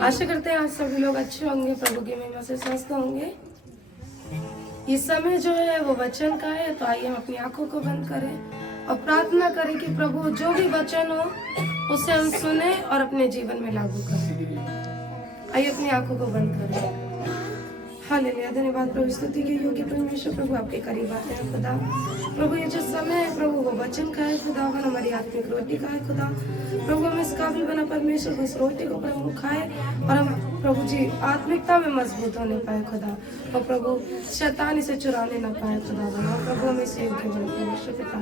आशा करते हैं आप सभी लोग अच्छे होंगे, प्रभु की महिमा से स्वस्थ होंगे। इस समय जो है वो वचन का है, तो आइए हम अपनी आंखों को बंद करें और प्रार्थना करें कि प्रभु जो भी वचन हो उसे हम सुने और अपने जीवन में लागू करें। आइए अपनी आंखों को बंद करें। हालेलुया, धन्यवाद प्रभु, स्तुति के योग्य परमेश्वर प्रभु, आपके करीब आते हैं खुदा। प्रभु ये जो समय है प्रभु वो वचन का है खुदा, हमारी आत्मिक रोटी का है खुदा। प्रभु हम इस काबिल बना परमेश्वर उस रोटी को प्रभु खाए और हम प्रभु जी आत्मिकता में मजबूत होने पाए खुदा, और प्रभु शैतान इसे चुराने ना पाए खुदा बना। प्रभु हमें इसे योग्य बने परमेश्वर पिता।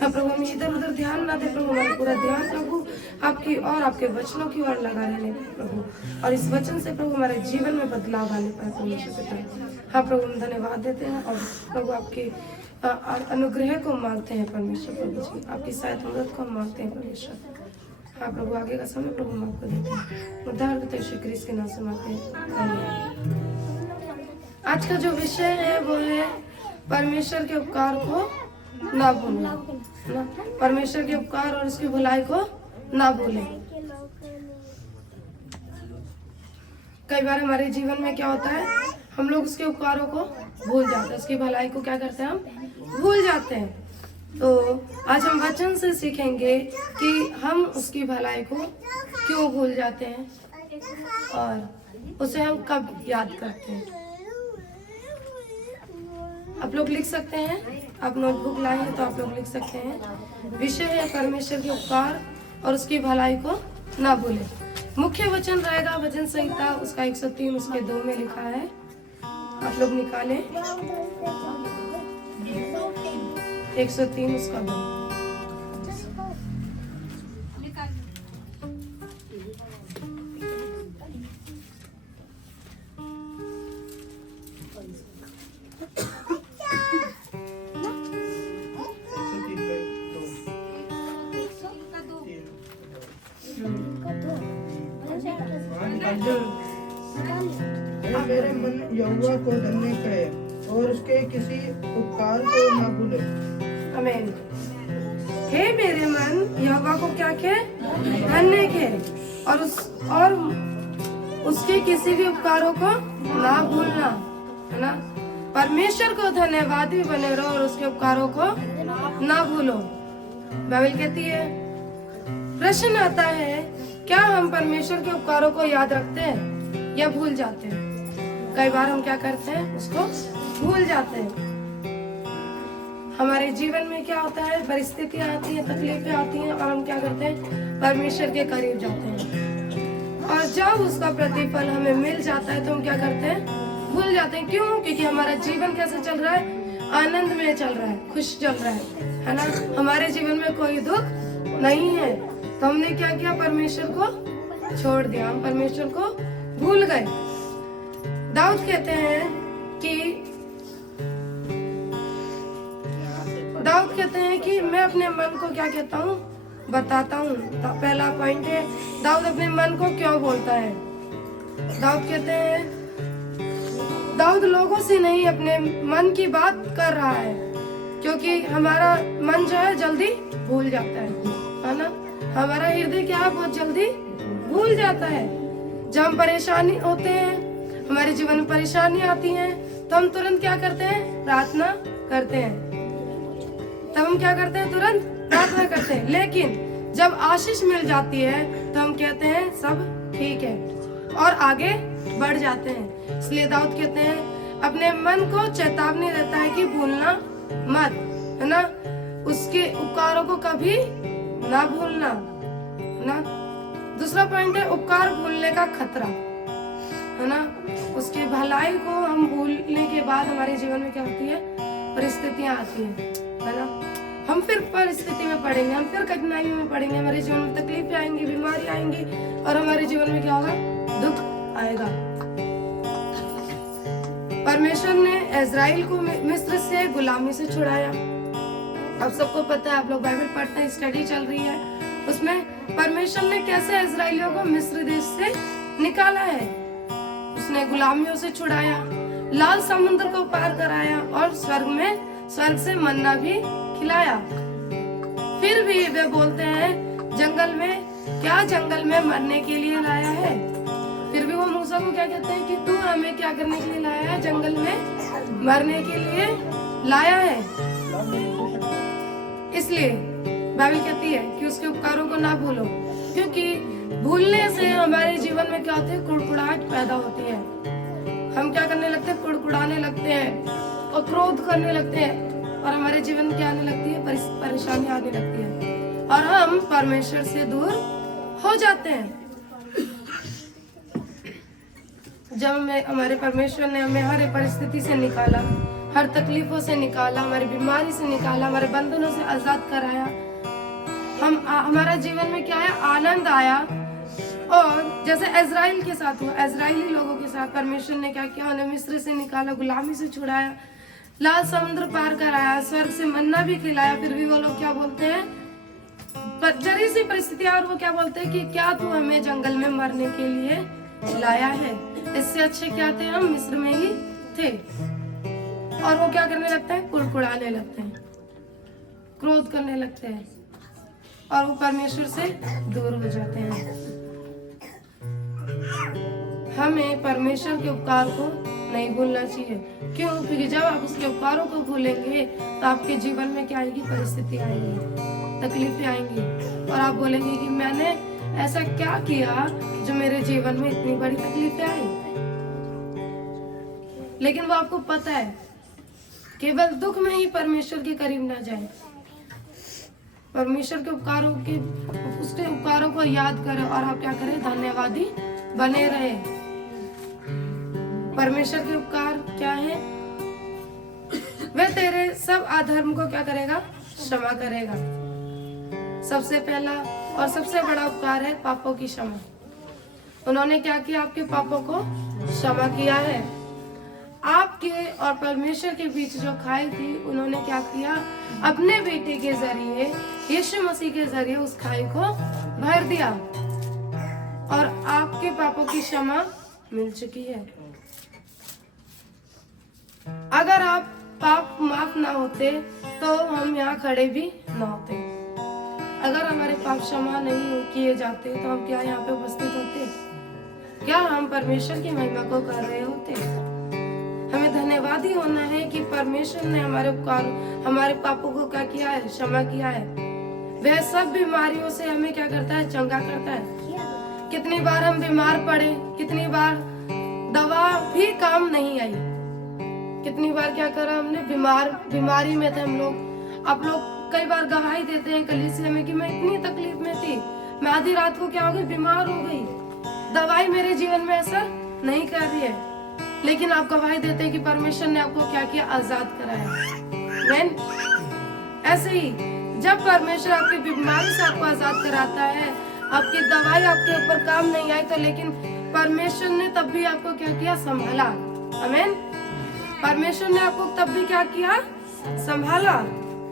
हाँ प्रभु हम इधर उधर ध्यान ना दे प्रभु, हमारा पूरा ध्यान प्रभु आपकी और आपके वचनों की ओर लगा रहने पाए प्रभु, और इस वचन से प्रभु हमारे जीवन में बदलाव आने पाए परमेश्वर पिता। हाँ प्रभु हम धन्यवाद देते हैं और प्रभु आपके अनुग्रह को मांगते हैं परमेश्वर प्रभु जी, आपकी सहायता मदद को मांगते हैं परमेश्वर। हाँ प्रभु आगे का समय प्रभु हम आपको देते हैं, उद्धार करते यीशु क्रिस्त के नाम से मांगते हैं, आमीन। आज का जो विषय है वो है परमेश्वर के उपकार को ना भूलना, ना परमेश्वर के उपकार और उसकी भलाई को ना भूलें। कई बार हमारे जीवन में क्या होता है, हम लोग उसके उपकारों को भूल जाते हैं, उसकी भलाई को क्या करते हैं, हम भूल जाते हैं। तो आज हम वचन से सीखेंगे कि हम उसकी भलाई को क्यों भूल जाते हैं और उसे हम कब याद करते हैं। आप लोग लिख सकते हैं, आप नोटबुक लाए हैं तो आप लोग लिख सकते हैं। विषय है परमेश्वर के उपकार और उसकी भलाई को ना भूलें। मुख्य वचन रहेगा वचन संहिता उसका 103 उसके 2 में लिखा है, आप लोग निकालें 103 उसका 2। मेरे मन यहोवा को धन्य कहे और उसके किसी उपकार को न भूले। आमीन। हे मेरे मन यहोवा को क्या कहे, धन्य कहे और उसके किसी भी उपकारों को ना भूलना, है ना। परमेश्वर को धन्यवाद भी बने रहो और उसके उपकारों को ना भूलो। बाइबल कहती है, प्रश्न आता है क्या हम परमेश्वर के उपकारों को याद रखते हैं या भूल जाते हैं। कई बार हम क्या करते हैं, उसको भूल जाते हैं। हमारे जीवन में क्या होता है, परिस्थितियां आती हैं, तकलीफें आती हैं और हम क्या करते हैं, परमेश्वर के करीब जाते हैं, और जब उसका प्रतिफल हमें मिल जाता है तो हम क्या करते हैं, भूल जाते हैं। क्यों? क्योंकि हमारा जीवन कैसे चल रहा है, आनंद में चल रहा है, खुश चल रहा है ना। हमारे जीवन में कोई दुख नहीं है, तो हमने क्या किया, परमेश्वर को छोड़ दिया, हम परमेश्वर को भूल गए। दाऊद कहते हैं कि मैं अपने मन को क्या कहता हूँ, बताता हूँ। पहला पॉइंट है, दाऊद अपने मन को क्यों बोलता है। दाऊद कहते हैं, दाऊद लोगों से नहीं अपने मन की बात कर रहा है, क्योंकि हमारा मन जो है जल्दी भूल जाता है ना। हमारा हृदय क्या है, बहुत जल्दी भूल जाता है। जब हम परेशानी होते हैं, हमारे जीवन में परेशानी आती है, तो हम तुरंत क्या करते हैं, प्रार्थना करते हैं। तब हम क्या करते हैं, तुरंत प्रार्थना करते हैं। लेकिन जब आशीष मिल जाती है तो हम कहते हैं सब ठीक है और आगे बढ़ जाते हैं। इसलिए दाऊद कहते हैं, अपने मन को चेतावनी देता है कि भूलना मत, है ना। उसके उपकारों को कभी ना भूलना, ना। दूसरा पॉइंट है, उपकार भूलने का खतरा, है ना। उसकी भलाई को हम भूलने के बाद हमारे जीवन में क्या होती है, परिस्थितियां आती है ना। हम फिर परिस्थिति में पड़ेंगे, हम फिर कठिनाइयों में पड़ेंगे, हमारे जीवन में तकलीफें आएंगी, बीमारी आएंगी और हमारे जीवन में क्या होगा, दुख आएगा। परमेश्वर ने इज़राइल को मिस्र से गुलामी से छुड़ाया। अब सबको पता है, आप लोग बाइबल पढ़ते हैं, स्टडी चल रही है, उसमें परमेश्वर ने कैसे इज़राइलियों को मिस्र देश से निकाला है। उसने गुलामियों से छुड़ाया, लाल समुद्र को पार कराया और स्वर्ग से मन्ना भी खिलाया। फिर भी वे बोलते हैं, जंगल में मरने के लिए लाया है। क्या कहते हैं कि तू हमें क्या करने के लिए लाया है, जंगल में मरने के लिए लाया है। इसलिए बाइबल कहती है कि उसके उपकारों को ना भूलो, क्योंकि भूलने से हमारे जीवन में क्या होती है, कुड़कुड़ाहट पैदा होती है। हम क्या करने लगते हैं, कुड़कुड़ाने लगते हैं और क्रोध करने लगते हैं, और हमारे जीवन में क्या आने लगती है, परेशानी आने लगती है, और हम परमेश्वर से दूर हो जाते हैं। जब हमारे परमेश्वर ने हमें हर परिस्थिति से निकाला, हर तकलीफों से निकाला, हमारी बीमारी से निकाला, हमारे बंधनों से आजाद कराया, हमारा जीवन में क्या है, आनंद आया। और जैसे इजराइल के साथ हुआ, इजराइली लोगों के साथ परमेश्वर ने क्या किया, उन्हें मिस्र से निकाला, गुलामी से छुड़ाया, लाल समुद्र पार कराया, स्वर्ग से मन्ना भी खिलाया, फिर भी वो लोग क्या बोलते हैं, जरी सी परिस्थिति, और वो क्या बोलते हैं कि क्या तू हमें जंगल में मरने के लिए लाया है, इससे अच्छे क्या थे, हम मिस्र में ही थे। और वो क्या करने लगते हैं, कुड़कुड़ाने लगते हैं, क्रोध करने लगते हैं, और वो परमेश्वर से दूर हो जाते हैं। हमें परमेश्वर के उपकार को नहीं भूलना चाहिए। क्यों? क्योंकि जब आप उसके उपकारों को भूलेंगे तो आपके जीवन में क्या आएगी, परिस्थिति आएगी, तकलीफें आएंगी, और आप बोलेंगे कि मैंने ऐसा क्या किया जो मेरे जीवन में इतनी बड़ी तकलीफें आई। लेकिन वो आपको पता है, केवल दुख में ही परमेश्वर के करीब ना जाए, परमेश्वर के उसके उपकारों को याद करें, और आप क्या करें, धन्यवादी बने रहे। परमेश्वर के उपकार क्या है, वह तेरे सब अधर्म को क्या करेगा, क्षमा करेगा। सबसे पहला और सबसे बड़ा उपकार है पापों की क्षमा। उन्होंने क्या किया, आपके पापों को क्षमा किया है। आपके और परमेश्वर के बीच जो खाई थी, उन्होंने क्या किया, अपने बेटे के जरिए, यीशु मसीह के जरिए उस खाई को भर दिया, और आपके पापों की क्षमा मिल चुकी है। अगर आप पाप माफ ना होते तो हम यहाँ खड़े भी ना होते। अगर हमारे पाप क्षमा नहीं किए जाते तो हम क्या यहाँ पे उपस्थित होते? क्या हम परमेश्वर की महिमा को कर रहे होते? हमें धन्यवादी होना है कि परमेश्वर ने हमारे पापों को क्या किया है, क्षमा किया है। वह सब बीमारियों से हमें क्या करता है, चंगा करता है। कितनी बार हम बीमार पड़े, कितनी बार दवा भी काम नहीं आई, कितनी बार क्या करा हमने, बीमारी में थे हम लोग। आप लोग कई बार गवाही देते हैं कलीसिया में कि मैं इतनी तकलीफ में थी, मैं आधी रात को क्या हो गई, बीमार हो गई, दवाई मेरे जीवन में असर नहीं कर रही है, लेकिन आप गवाही देते हैं कि परमेश्वर ने आपको क्या किया, आजाद कराया। मैन ऐसे ही जब परमेश्वर आपकी बीमारी से आपको आजाद कराता है, आपकी दवाई आपके ऊपर काम नहीं आई तो, लेकिन परमेश्वर ने तब भी आपको क्या किया, संभाला। आमीन। परमेश्वर ने आपको तब भी क्या किया, संभाला।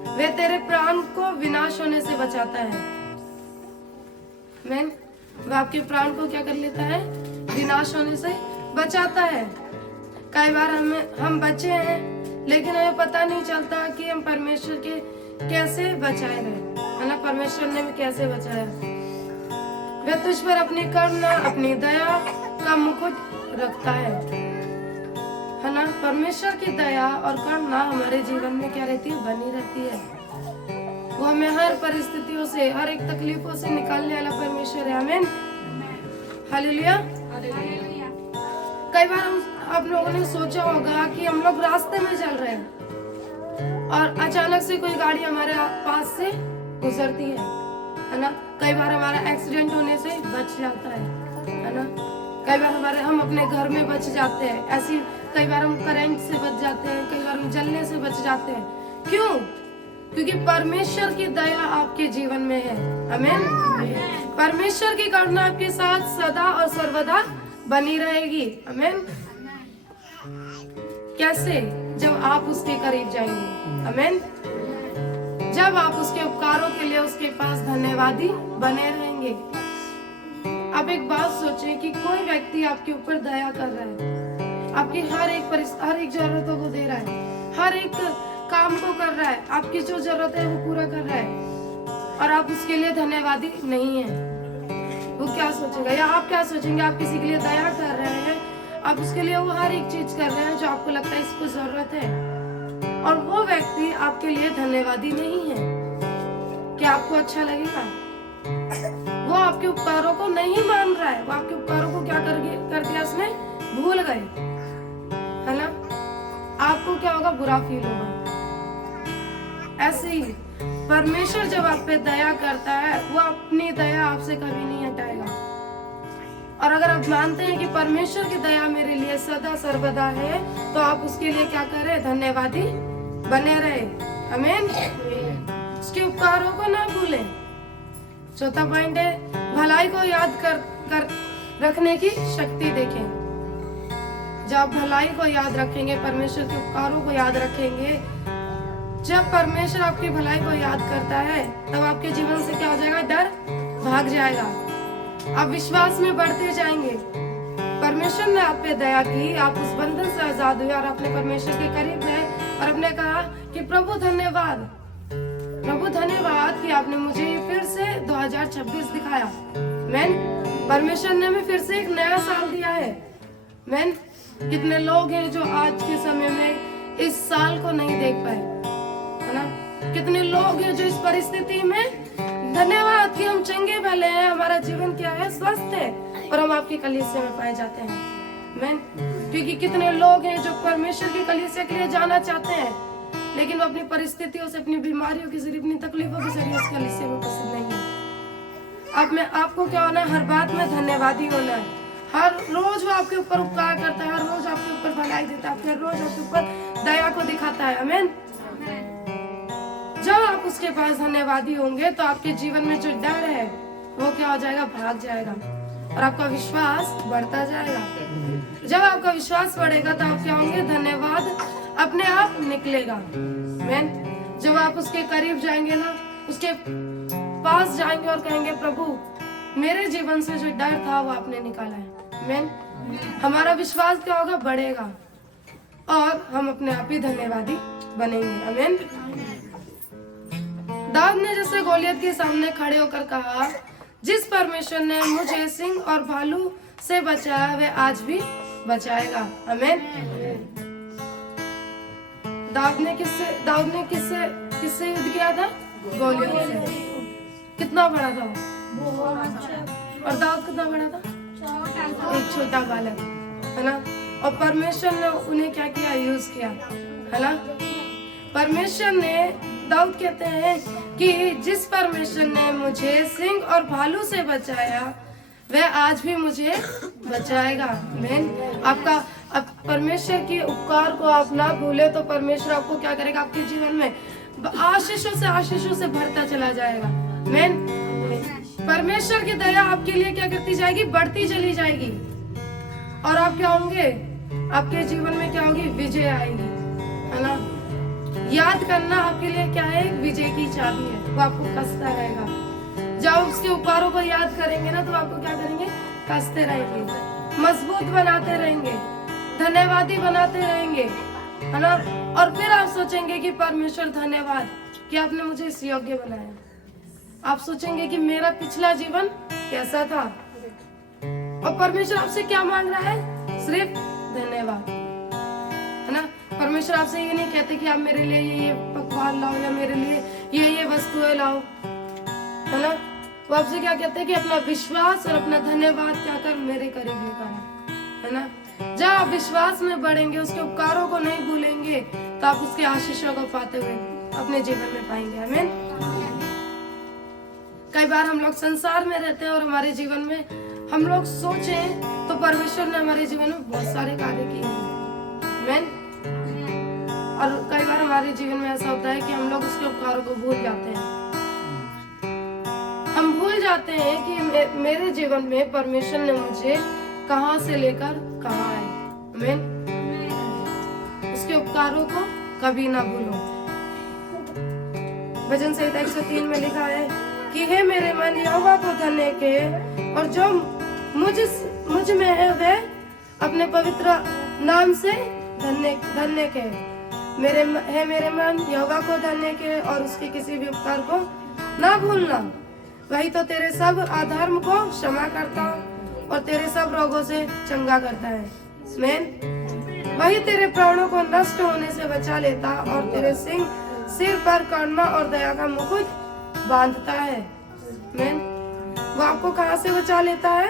वे तेरे प्राण को विनाश होने से बचाता है। आमीन। वह आपके प्राण को क्या कर लेता है, विनाश होने से बचाता है। कई बार हम बचे हैं, लेकिन हमें पता नहीं चलता कि हम परमेश्वर के कैसे बचाए रहे, है ना। परमेश्वर ने भी कैसे बचाया। वह तुझ पर अपनी करुणा, अपनी दया का मुकुट रखता है ना। परमेश्वर की दया और करुणा हमारे जीवन में क्या रहती है, बनी रहती है। वो हमें हर परिस्थितियों से, हर एक तकलीफों से निकालने वाला परमेश्वर है। आमीन, हालेलुया। कई बार आप लोगों ने सोचा होगा कि हम लोग रास्ते में चल रहे हैं और अचानक से कोई गाड़ी हमारे पास से गुजरती है ना। कई बार हमारा एक्सीडेंट होने से बच जाता है ना। कई बार हम अपने घर में बच जाते हैं। ऐसी कई बार हम करंट से बच जाते हैं, कई बार हम जलने से बच जाते हैं। क्यों? क्योंकि परमेश्वर की दया आपके जीवन में है। आमीन। परमेश्वर की करुणा आपके साथ सदा और सर्वदा बनी रहेगी। आमीन। कैसे? जब आप उसके करीब जाएंगे। आमीन। जब आप उसके उपकारों के लिए उसके पास धन्यवादी बने रहेंगे। आप एक बात सोचें कि कोई व्यक्ति आपके ऊपर दया कर रहा है, आपकी हर एक जरूरतों को दे रहा है, हर एक काम को कर रहा है, आपकी जो जरूरत है वो पूरा कर रहा है, और आप उसके लिए धन्यवादी नहीं है, वो क्या सोचेगा? या आप क्या सोचेंगे? आप किसी के लिए दया कर रहे हैं आप उसके लिए वो हर एक चीज कर रहे हैं जो आपको लगता है इसको जरूरत है, और वो व्यक्ति आपके लिए धन्यवादी नहीं है, क्या आपको अच्छा लगेगा? वो आपके उपकारों को नहीं मान रहा है, वो आपके उपकारों को क्या कर दिया उसने, भूल गए, है ना? आपको क्या होगा, बुरा फील होगा। ऐसे ही परमेश्वर जब आप पे दया करता है, वो अपनी दया आपसे कभी नहीं हटाएगा। और अगर आप मानते हैं कि परमेश्वर की दया मेरे लिए सदा सर्वदा है, तो आप उसके लिए क्या करें, धन्यवादी बने रहे। आमीन। उसके उपकारों को ना भूलें। चौथा पॉइंट है, भलाई को याद कर रखने की शक्ति देखें। जब आप भलाई को याद रखेंगे, परमेश्वर के उपकारों को याद रखेंगे, जब परमेश्वर आपकी भलाई को याद करता है, तब आपके जीवन से क्या हो जाएगा, डर भाग जाएगा, आप विश्वास में बढ़ते जाएंगे। परमेश्वर ने आप पे दया की, आप उस बंधन से आजाद हुए और अपने परमेश्वर के करीब गए और आपने कहा कि प्रभु धन्यवाद, प्रभु धन्यवाद कि आपने मुझे फिर से 2026 दिखाया। मैन, परमेश्वर ने हमें फिर से एक नया साल दिया है। मैन, कितने लोग हैं जो आज के समय में इस साल को नहीं देख पाए, है ना? कितने लोग हैं जो इस परिस्थिति में, धन्यवाद कि हम चंगे भले हैं, हमारा जीवन क्या है, स्वस्थ है, और हम आपकी कलीसिया में पाए जाते हैं। मैन, क्योंकि कितने लोग हैं जो परमेश्वर की कलीसिया के लिए जाना चाहते हैं, लेकिन वो अपनी परिस्थितियों से, अपनी बीमारियों की जरिए, अपनी तकलीफों के जरिए उस कलीसिया में उपस्थित नहीं है। आपको क्या होना है, हर बात में धन्यवादी होना है। हर रोज वो आपके ऊपर उपकार करता है, हर रोज आपके ऊपर भलाई देता है, हर रोज आपके ऊपर दया को दिखाता है। आमीन। जब आप उसके पास धन्यवादी होंगे, तो आपके जीवन में जो डर है वो क्या हो जाएगा, भाग जाएगा, और आपका विश्वास बढ़ता जाएगा। जब आपका विश्वास बढ़ेगा, तो आप क्या होंगे, धन्यवाद अपने आप निकलेगा। मैन, जब आप उसके करीब जाएंगे ना, उसके पास जाएंगे और कहेंगे, प्रभु मेरे जीवन से जो डर था वो आपने निकाला है। मैन, हमारा विश्वास क्या होगा, बढ़ेगा, और हम अपने आप ही धन्यवादी बनेंगे। आमीन। दाऊद ने जैसे गोलियत के सामने खड़े होकर कहा, जिस परमेश्वर ने मुझे सिंह और भालू से बचाया, वे आज भी बचाएगा। आमीन। दाऊद ने किससे युद्ध किया था, गोलियत से। कितना बड़ा था वो, और दाऊद कितना बड़ा था, एक छोटा बालक, है ना? और परमेश्वर ने उन्हें क्या किया, यूज किया, है ना? परमेश्वर ने, दाऊद कहते हैं कि जिस परमेश्वर ने मुझे सिंह और भालू से बचाया, वह आज भी मुझे बचाएगा। मैन, अब परमेश्वर के उपकार को आप ना भूले, तो परमेश्वर आपको क्या करेगा, आपके जीवन में आशीषों से भरता चला जाएगा। मैन, परमेश्वर की दया आपके लिए क्या करती जाएगी, बढ़ती चली जाएगी, और आप क्या होंगे, आपके जीवन में क्या होगी, विजय आएगी, है ना? याद करना आपके लिए क्या है, विजय की चाबी है, वो आपको कसता रहेगा। जब उसके उपकारों को याद करेंगे ना, तो आपको क्या करेंगे, कसते रहेंगे, मजबूत बनाते रहेंगे, धन्यवादी बनाते रहेंगे, है ना? और फिर आप सोचेंगे कि परमेश्वर धन्यवाद कि आपने मुझे इस योग्य बनाया। आप सोचेंगे कि मेरा पिछला जीवन कैसा था, और परमेश्वर आपसे क्या मांग रहा है, सिर्फ धन्यवाद, है ना? परमेश्वर आपसे ये नहीं कहते कि आप मेरे लिए ये पकवान लाओ, या मेरे लिए ये वस्तुएं लाओ, है ना? वो आपसे क्या कहते हैं कि अपना विश्वास और अपना धन्यवाद क्या कर, मेरे करीब लेकर आ, है ना? जब आप विश्वास में बढ़ेंगे, उसके उपकारों को नहीं भूलेंगे, तो आप उसके आशीषों को पाते हुए अपने जीवन में पाएंगे। आमीन। कई बार हम लोग संसार में रहते हैं, और हमारे जीवन में हम लोग सोचें तो परमेश्वर ने हमारे जीवन में बहुत सारे कार्य किए हैं। आमीन। और कई बार हमारे जीवन में ऐसा होता है कि हम लोग उसके उपकारों को भूल जाते हैं। हम भूल जाते हैं कि मेरे जीवन में परमेश्वर ने मुझे कहां से लेकर कहां आए। आमीन। उसके उपकारों को कभी ना भूलो। भजन संहिता 103 में लिखा है कि हे मेरे मन यहोवा को धन्य कहे, और जो मुझ में है वह अपने पवित्र नाम से धन्य कहे। मेरे मन यहोवा को धन्य कहे, और उसके किसी भी उपकार को ना भूलना। वही तो तेरे सब अधर्म को क्षमा करता और तेरे सब रोगों से चंगा करता है। मैन वही तेरे प्राणों को नष्ट होने से बचा लेता और तेरे सिर पर करुणा और दया का मुकुट बांधता है। मैन वो आपको कहाँ से बचा लेता है?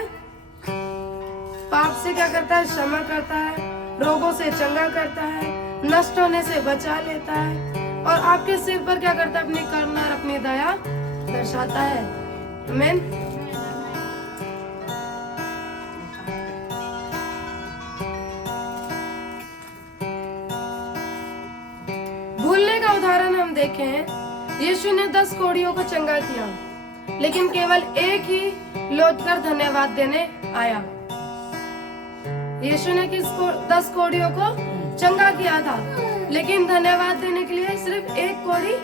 पाप से क्या करता है? क्षमा करता है, रोगों से चंगा करता है, नष्ट होने से बचा लेता है और आपके सिर पर क्या करता है? अपनी करुणा और अपनी दया दर्शाता है। आमीन। भूलने का उदाहरण हम देखें, यीशु ने 10 कोढ़ियों को चंगा किया, लेकिन केवल एक ही लौटकर धन्यवाद देने आया। यीशु ने 10 कोढ़ियों को चंगा किया था, लेकिन धन्यवाद देने के लिए सिर्फ एक कोढ़ी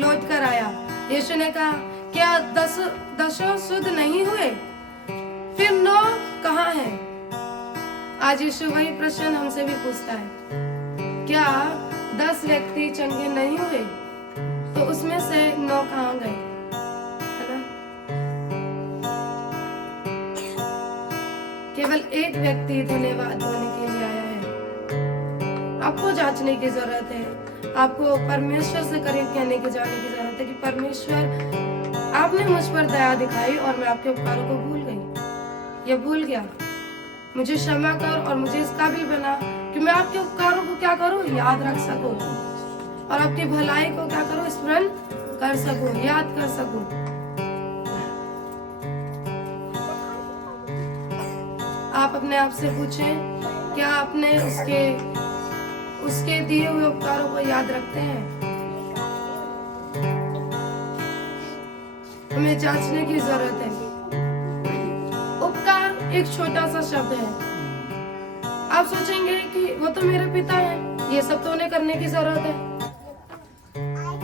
लौट कर आया। यीशु ने कहा, क्या 10 शुद्ध नहीं हुए? फिर 9 कहाँ हैं? आज यीशु वही प्रश्न हमसे भी पूछता है, क्या 10 व्यक्ति चंगे नहीं हुए? तो उसमें से 9 कहाँ गए? है ना? केवल एक व्यक्ति धन्यवाद देने के लिए आया है। आपको जांचने की जरूरत है, आपको परमेश्वर से करीब कहने की जाने की जरूरत है कि परमेश्वर, आपने मुझ पर दया दिखाई और मैं आपके उपकारों को भूल गई या भूल गया। मुझे क्षमा कर और मुझे इस काबिल बना कि मैं आपके उपकारों को क्या करूं? याद रख सकूं और आपकी भलाई को क्या करूं? स्मरण कर सकूं, याद कर सकूं। आप अपने आप से पूछें, क्या आपने उसके दिए हुए उपकारों को याद रखते हैं? हमें जांचने की जरूरत है। उपकार एक छोटा सा शब्द है। आप सोचेंगे कि वो तो मेरे पिता हैं, ये सब तो उन्हें करने की जरूरत है,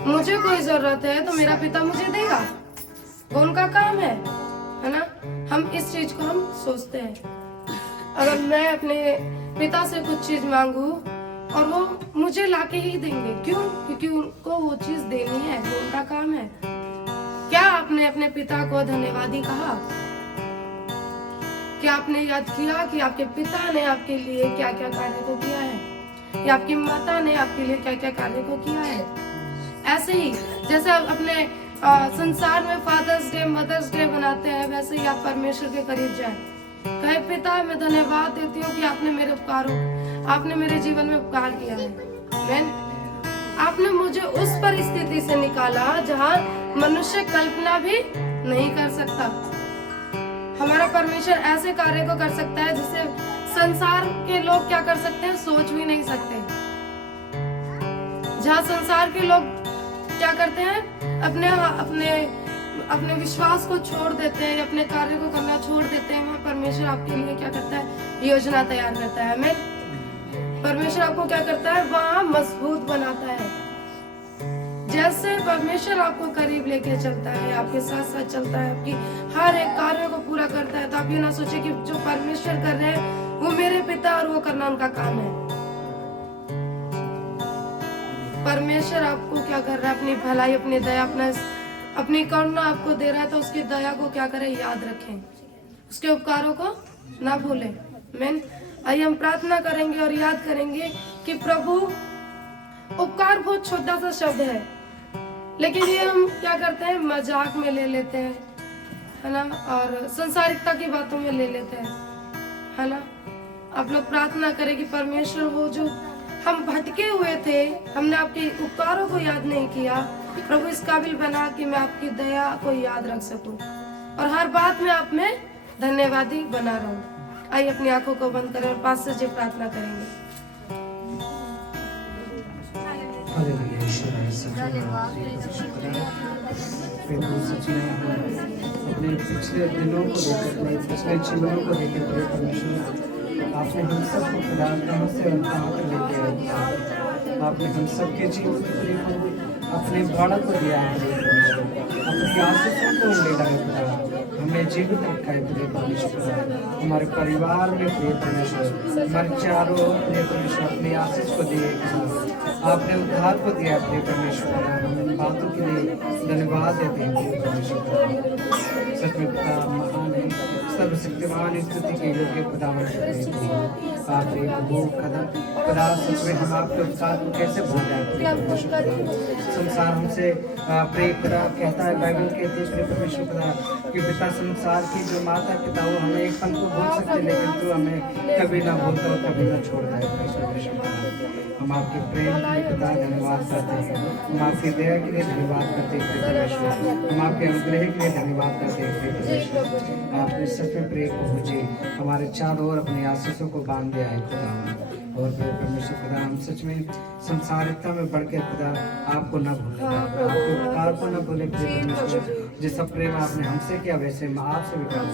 मुझे कोई जरूरत है तो मेरा पिता मुझे देगा, वो उनका काम है ना? हम इस चीज को हम सोचते हैं। अगर मैं अपने पिता से कुछ चीज मांगू और वो मुझे लाके ही देंगे, क्यों? क्योंकि उनको वो चीज देनी है, वो उनका काम है। क्या आपने अपने पिता को धन्यवादी कहा? क्या आपने याद किया कि आपके पिता ने आपके लिए क्या क्या कार्य को किया है, या आपकी माता ने आपके लिए क्या क्या कार्य को किया है? ऐसे ही जैसे आप अपने संसार में फादर्स डे, मदर्स डे बनाते हैं, वैसे ही आप परमेश्वर के करीब जाए, कहे, पिता मैं धन्यवाद देती हूँ कि आपने मेरे जीवन में उपकार किया है। आमीन। आपने मुझे उस परिस्थिति से निकाला जहाँ मनुष्य कल्पना भी नहीं कर सकता। हमारा परमेश्वर ऐसे कार्य को कर सकता है जिसे संसार के लोग क्या कर सकते हैं? सोच भी नहीं सकते। जहाँ संसार के लोग क्या करते हैं? अपने विश्वास को छोड़ देते हैं, अपने कार्य को करना छोड़ देते हैं, वहाँ परमेश्वर आपके लिए क्या करता है? योजना तैयार करता है। आमीन। परमेश्वर आपको क्या करता है? वहाँ मजबूत बनाता है। जैसे परमेश्वर आपको करीब लेके चलता है, आपके साथ साथ चलता है, आपकी हर एक कार्य को पूरा करता है, तो आप ये ना सोचे कि जो परमेश्वर कर रहे हैं वो मेरे पिता और वो करना उनका काम है। परमेश्वर आपको क्या कर रहा है? अपनी भलाई, अपनी दया, अपनी करुणा आपको दे रहा है, तो उसकी दया को क्या करें? याद रखें, उसके उपकारों को ना भूलें। आमीन। आइए हम प्रार्थना करेंगे और याद करेंगे कि प्रभु, उपकार बहुत छोटा सा शब्द है, लेकिन ये हम क्या करते हैं? मजाक में ले लेते हैं, है ना? और संसारिकता की बातों में ले लेते हैं, है ना? आप लोग प्रार्थना करें कि परमेश्वर, वो जो हम भटके हुए थे, हमने आपके उपकारों को याद नहीं किया, प्रभु इस काबिल बना कि मैं आपकी दया को याद रख सकूं और हर बात में आप में धन्यवादी बना रहूं। आइए अपनी आंखों को बंद करें और पास से प्रार्थना करेंगे। अपने पिछले दिनों को देकर, अपने पिछले जीवनों को देकर परमेश्वर, आपने हम सबको खुदा कहाँ से लेके आए। आपने हम सबके जीवन में अपने बाड़ा को दिया है, अपनी आशीषों को ले डाला खुदा। हमें जीवित रखा है प्रिय परमेश्वर। हमारे परिवार में प्रिय परमेश्वर, हमारे चारों ओर प्रिय परमेश्वर अपनी आशीष को दिए, आपने उद्धार को दिया प्रिय परमेश्वर। हम इन बातों के लिए धन्यवाद देते हैं प्रिय परमेश्वर। सच में पिता महान है, सर्वशक्तिमान, स्तुति के योग्य खुदावन आप वो कदम खुदा, सच में हम आपके उपकार को कैसे भूल जाए प्रिय परमेश्वर। संसार हमसे प्रिय खुदा कहता है, बाइबल कहती है प्रिय परमेश्वर खुदा कि पिता संसार की जो माता पिता वो हमें एक पल को भूल सकते, लेकिन तू हमें कभी ना भूलता और कभी ना छोड़ता है परमेश्वर। हम आपके प्रेम के लिए पिता धन्यवाद करते हैं, हम आपकी दया के लिए धन्यवाद करते हैं परमेश्वर, हम आपके अनुग्रह के लिए धन्यवाद करते हैं परमेश्वर। आपने सच में प्रेम को मुझे हमारे चारों ओर अपने आशीषों को बांध दिया है खुदा। और परमेश्वर खुदा, हम सच में संसारिकता में बढ़कर खुदा आपको न भूलें, आपके उपकार को न भूलें परमेश्वर। जैसा प्रेम आपने हमसे किया वैसे हम आपसे भी करना।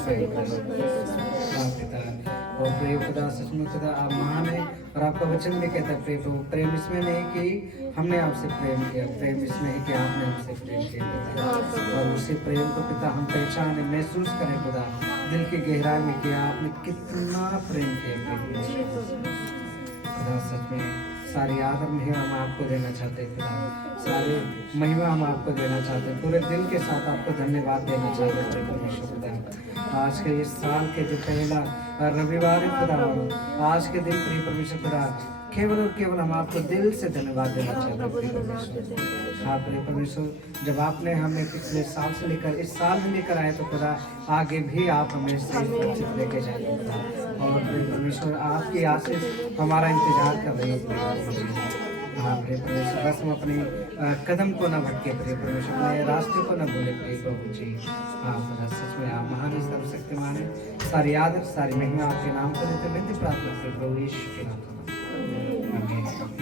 और प्रेम खुदा, सच में खुदा आप महान है, और आपका वचन भी कहता है प्रेम इसमें नहीं कि हमने आपसे प्रेम किया, प्रेम इसमें है कि आपने हमसे प्रेम किया। और उसी प्रेम को पिता हम पहचाने, महसूस करें खुदा दिल की गहराई में कि आपने कितना प्रेम किया खुदा। सच में सारी आदर महिमा हम आपको देना चाहते हैं खुदा, सारी महिमा हम आपको देना चाहते हैं, पूरे दिल के साथ आपको धन्यवाद देना चाहते हैं परमेश्वर खुदा। आज के इस साल के जो पहला रविवार है खुदा, आज के दिन प्रिय परमेश्वर खुदा, केवल और केवल हम आपको दिल से धन्यवाद देना चाहते हैं प्रिय परमेश्वर। हाँ प्रिय परमेश्वर, जब आपने हमें पिछले साल से लेकर इस साल में लेकर आए तो खुदा आगे भी आप हमें सही सुरक्षित लेके जाएंगे खुदा। और प्रिय परमेश्वर, आपकी आशीष हमारा इंतजार कर रही है। हाँ प्रिय परमेश्वर, बस हम अपनी कदम को न भटके प्रिय परमेश्वर, अपने रास्ते को न भूले प्रिय प्रभु जी। हाँ खुदा, सच में आप महान है, सर्वशक्तिमान है, सारी आदर सारी महिमा आपके नाम को देते, विनती प्रार्थना प्रभु यीशु के नाम में। आमीन।